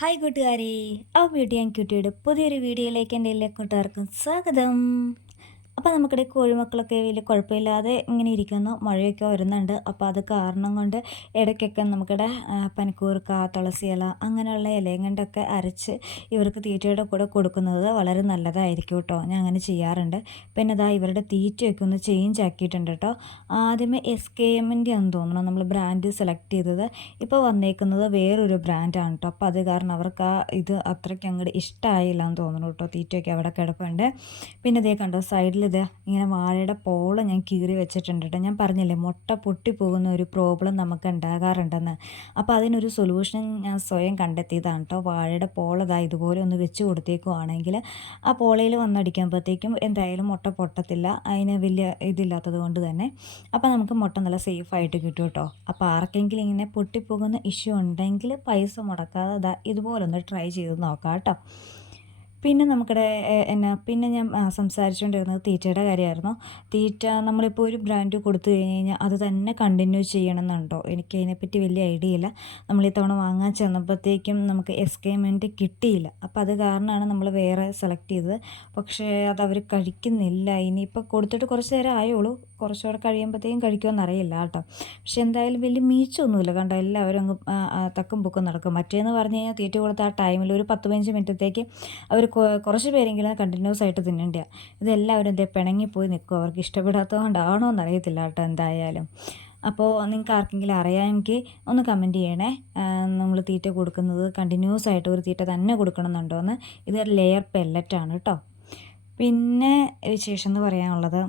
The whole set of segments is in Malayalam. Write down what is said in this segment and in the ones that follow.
ഹായ് കൂട്ടുകാരെ, ബ്യൂട്ടി ആൻഡ് ക്യൂട്ടിയുടെ പുതിയൊരു വീഡിയോയിലേക്ക് എൻ്റെ എല്ലാ കൂട്ടുകാർക്കും സ്വാഗതം. അപ്പോൾ നമുക്കിടെ കോഴിമക്കളൊക്കെ വലിയ കുഴപ്പമില്ലാതെ ഇങ്ങനെ ഇരിക്കുന്നു. മഴയൊക്കെ വരുന്നുണ്ട്. അപ്പോൾ അത് കാരണം കൊണ്ട് ഇടയ്ക്കൊക്കെ നമുക്കിടെ പനിക്കൂർക്ക, തുളസി ഇല അങ്ങനെയുള്ള ഇലയും കൊണ്ടൊക്കെ അരച്ച് ഇവർക്ക് തീറ്റയുടെ കൂടെ കൊടുക്കുന്നത് വളരെ നല്ലതായിരിക്കും കേട്ടോ. ഞാൻ അങ്ങനെ ചെയ്യാറുണ്ട്. പിന്നെ ഇതാ ഇവരുടെ തീറ്റയൊക്കെ ഒന്ന് ചേഞ്ച് ആക്കിയിട്ടുണ്ട് കേട്ടോ. ആദ്യമേ SKMൻ്റെ ആണെന്ന് തോന്നുന്നു നമ്മൾ ബ്രാൻഡ് സെലക്ട് ചെയ്തത്. ഇപ്പോൾ വന്നേക്കുന്നത് വേറൊരു ബ്രാൻഡാണ് കേട്ടോ. അപ്പോൾ അത് കാരണം അവർക്ക് ഇത് അത്രയ്ക്ക് അങ്ങോട്ട് ഇഷ്ടമായില്ല എന്ന് തോന്നുന്നു കേട്ടോ. തീറ്റയൊക്കെ അവിടെ കിടപ്പുണ്ട്. പിന്നെ ഇതേ കണ്ടോ സൈഡിൽ ഇത് ഇങ്ങനെ വാഴയുടെ പോള ഞാൻ കീറി വെച്ചിട്ടുണ്ട് കേട്ടോ. ഞാൻ പറഞ്ഞില്ലേ മുട്ട പൊട്ടിപ്പോകുന്ന ഒരു പ്രോബ്ലം നമുക്ക് ഉണ്ടാകാറുണ്ടെന്ന്. അപ്പോൾ അതിനൊരു സൊല്യൂഷൻ ഞാൻ സ്വയം കണ്ടെത്തിയതാണ് കേട്ടോ. വാഴയുടെ പോള ഇതുപോലെ ഒന്ന് വെച്ച് കൊടുത്തേക്കുവാണെങ്കിൽ ആ പോളയിൽ വന്നടിക്കുമ്പോഴത്തേക്കും എന്തായാലും മുട്ട പൊട്ടത്തില്ല. അതിന് വലിയ ഇതില്ലാത്തത് കൊണ്ട് തന്നെ അപ്പോൾ നമുക്ക് മുട്ട നല്ല സേഫായിട്ട് കിട്ടും കേട്ടോ. അപ്പോൾ ആർക്കെങ്കിലും ഇങ്ങനെ പൊട്ടിപ്പോകുന്ന ഇഷ്യൂ ഉണ്ടെങ്കിൽ പൈസ മുടക്കാതെ ഇതുപോലൊന്ന് ട്രൈ ചെയ്ത് നോക്കാം കേട്ടോ. പിന്നെ നമുക്കിടെ പിന്നെ ഞാൻ സംസാരിച്ചുകൊണ്ടിരുന്നത് തീറ്റയുടെ കാര്യമായിരുന്നു. തീറ്റ നമ്മളിപ്പോൾ ഒരു ബ്രാൻഡ് കൊടുത്തു കഴിഞ്ഞ് കഴിഞ്ഞാൽ അത് തന്നെ കണ്ടിന്യൂ ചെയ്യണമെന്നുണ്ടോ? എനിക്ക് അതിനെപ്പറ്റി വലിയ ഐഡിയ ഇല്ല. നമ്മൾ ഇത്തവണ വാങ്ങാൻ ചെന്നപ്പോഴത്തേക്കും നമുക്ക് SKMൻ്റെ കിട്ടിയില്ല. അപ്പോൾ അത് കാരണമാണ് നമ്മൾ വേറെ സെലക്ട് ചെയ്തത്. പക്ഷേ അതവർ കഴിക്കുന്നില്ല. ഇനിയിപ്പോൾ കൊടുത്തിട്ട് കുറച്ച് നേരം ആയുള്ളൂ. കുറച്ചുകൂടെ കഴിയുമ്പോഴത്തേക്കും കഴിക്കുമെന്നറിയില്ല കേട്ടോ. പക്ഷെ എന്തായാലും വലിയ മീച്ചൊന്നുമില്ല കണ്ടോ. എല്ലാവരും അങ്ങ് തക്കും പൊക്കും നടക്കും. മറ്റേന്ന് പറഞ്ഞു കഴിഞ്ഞാൽ തീറ്റ കൊടുത്ത ആ ടൈമിൽ ഒരു 10-15 മിനിറ്റത്തേക്ക് അവർ കുറച്ച് പേരെങ്കിലും കണ്ടിന്യൂസ് ആയിട്ട് തിന്നേണ്ടതാണ്. ഇതെല്ലാവരും പിണങ്ങിപ്പോയി നിൽക്കും. അവർക്ക് ഇഷ്ടപ്പെടാത്തത് കൊണ്ടാണോ എന്നറിയത്തില്ല കേട്ടോ എന്തായാലും. അപ്പോൾ നിങ്ങൾക്ക് ആർക്കെങ്കിലും അറിയാമെങ്കിൽ ഒന്ന് കമൻറ്റ് ചെയ്യണേ. നമ്മൾ തീറ്റ കൊടുക്കുന്നത് കണ്ടിന്യൂസ് ആയിട്ട് ഒരു തീറ്റ തന്നെ കൊടുക്കണമെന്നുണ്ടോയെന്ന്. ഇതൊരു ലെയർ പെല്ലറ്റാണ് കേട്ടോ. പിന്നെ വിശേഷം എന്ന് പറയാനുള്ളത്,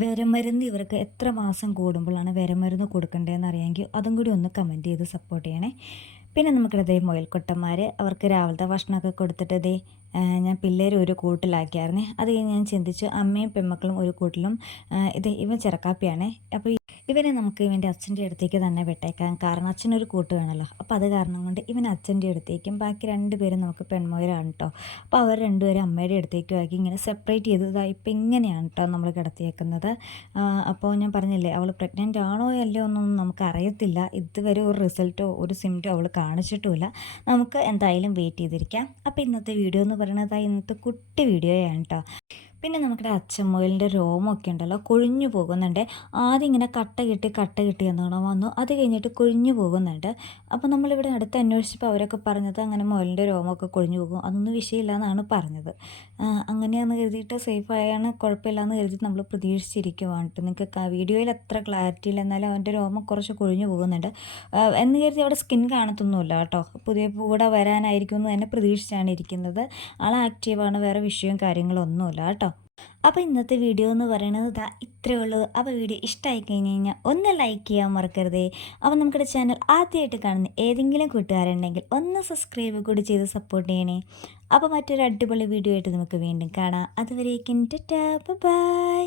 വിരമരുന്ന് ഇവർക്ക് എത്ര മാസം കൂടുമ്പോഴാണ് വിരമരുന്ന് കൊടുക്കേണ്ടതെന്ന് അറിയാമെങ്കിൽ അതും കൂടി ഒന്ന് കമൻറ്റ് ചെയ്ത് സപ്പോർട്ട് ചെയ്യണേ. പിന്നെ നമുക്കിവിടെ മുയൽക്കൊട്ടന്മാർ അവർക്ക് രാവിലത്തെ ഭക്ഷണമൊക്കെ കൊടുത്തിട്ട് ഞാൻ പിള്ളേർ ഒരു കൂട്ടിലാക്കിയായിരുന്നേ. അത് കഴിഞ്ഞ് ഞാൻ ചിന്തിച്ചു അമ്മയും പെൺമക്കളും ഒരു കൂട്ടിലും ഇവൻ ചെറുക്കാപ്പിയാണേ. അപ്പോൾ ഇവനെ നമുക്ക് ഇവൻ്റെ അച്ഛൻ്റെ അടുത്തേക്ക് തന്നെ വിട്ടേക്കാം. കാരണം അച്ഛനൊരു കൂട്ട് വേണമല്ലോ. അപ്പോൾ അത് കാരണം കൊണ്ട് ഇവൻ അച്ഛൻ്റെ അടുത്തേക്കും ബാക്കി 2 പേരും നമുക്ക് പെൺമോയരാണ് കേട്ടോ. അപ്പോൾ അവർ 2 പേരും അമ്മയുടെ അടുത്തേക്കും ആക്കി ഇങ്ങനെ സെപ്പറേറ്റ് ചെയ്തതായി ഇപ്പം ഇങ്ങനെയാണ് കേട്ടോ നമ്മൾ കിടത്തിയേക്കുന്നത്. അപ്പോൾ ഞാൻ പറഞ്ഞില്ലേ അവൾ പ്രഗ്നൻ്റ് ആണോ അല്ലയോ എന്നൊന്നും നമുക്കറിയത്തില്ല. ഇതുവരെ ഒരു റിസൾട്ടോ ഒരു സിംറ്റോ അവൾ കാണിച്ചിട്ടുമില്ല. നമുക്ക് എന്തായാലും വെയിറ്റ് ചെയ്തിരിക്കാം. അപ്പോൾ ഇന്നത്തെ വീഡിയോ എന്ന് പറയുന്നത് ഇന്നത്തെ കുട്ടി വീഡിയോയാണ് കേട്ടോ. പിന്നെ നമ്മുടെ അച്ചമുയലിൻ്റെ രോമമൊക്കെ ഉണ്ടല്ലോ കൊഴിഞ്ഞു പോകുന്നുണ്ട്. ആദ്യം ഇങ്ങനെ കട്ട കിട്ടി എന്നോണം വന്നു. അത് കഴിഞ്ഞിട്ട് കൊഴിഞ്ഞു പോകുന്നുണ്ട്. അപ്പോൾ നമ്മളിവിടെ അടുത്ത് അന്വേഷിച്ചപ്പോൾ അവരൊക്കെ പറഞ്ഞത് അങ്ങനെ മുയലിൻ്റെ രോമമൊക്കെ കൊഴിഞ്ഞു പോകും, അതൊന്നും വിഷയമില്ല എന്നാണ് പറഞ്ഞത്. അങ്ങനെയാണെന്ന് കരുതിയിട്ട് സേഫായാണ് കുഴപ്പമില്ലയെന്ന് കരുതിയിട്ട് നമ്മൾ പ്രതീക്ഷിച്ചിരിക്കുവാണ്. നിങ്ങൾക്ക് വീഡിയോയിൽ അത്ര ക്ലാരിറ്റി ഇല്ല, എന്നാലും അവൻ്റെ രോമം കുറച്ച് കൊഴിഞ്ഞു പോകുന്നുണ്ട് എന്ന് കരുതി അവിടെ സ്കിൻ കാണത്തൊന്നുമില്ല കേട്ടോ. പുതിയ കൂടെ വരാനായിരിക്കും എന്ന് തന്നെ പ്രതീക്ഷിച്ചാണ് ഇരിക്കുന്നത്. ആൾ ആക്റ്റീവാണ്, വേറെ വിഷയവും കാര്യങ്ങളൊന്നുമില്ല കേട്ടോ. അപ്പോൾ ഇന്നത്തെ വീഡിയോ എന്ന് പറയുന്നത് ഇത്രയേ ഉള്ളൂ. അപ്പോൾ വീഡിയോ ഇഷ്ടമായി കഴിഞ്ഞ് കഴിഞ്ഞാൽ ഒന്ന് ലൈക്ക് ചെയ്യാൻ മറക്കരുതേ. അപ്പോൾ നമ്മുടെ ചാനൽ ആദ്യമായിട്ട് കാണുന്ന ഏതെങ്കിലും കൂട്ടുകാരുണ്ടെങ്കിൽ ഒന്ന് സബ്സ്ക്രൈബ് കൂടി ചെയ്ത് സപ്പോർട്ട് ചെയ്യണേ. അപ്പോൾ മറ്റൊരു അടിപൊളി വീഡിയോ ആയിട്ട് നമുക്ക് വീണ്ടും കാണാം. അതുവരേക്കും ടാറ്റാ ബൈ.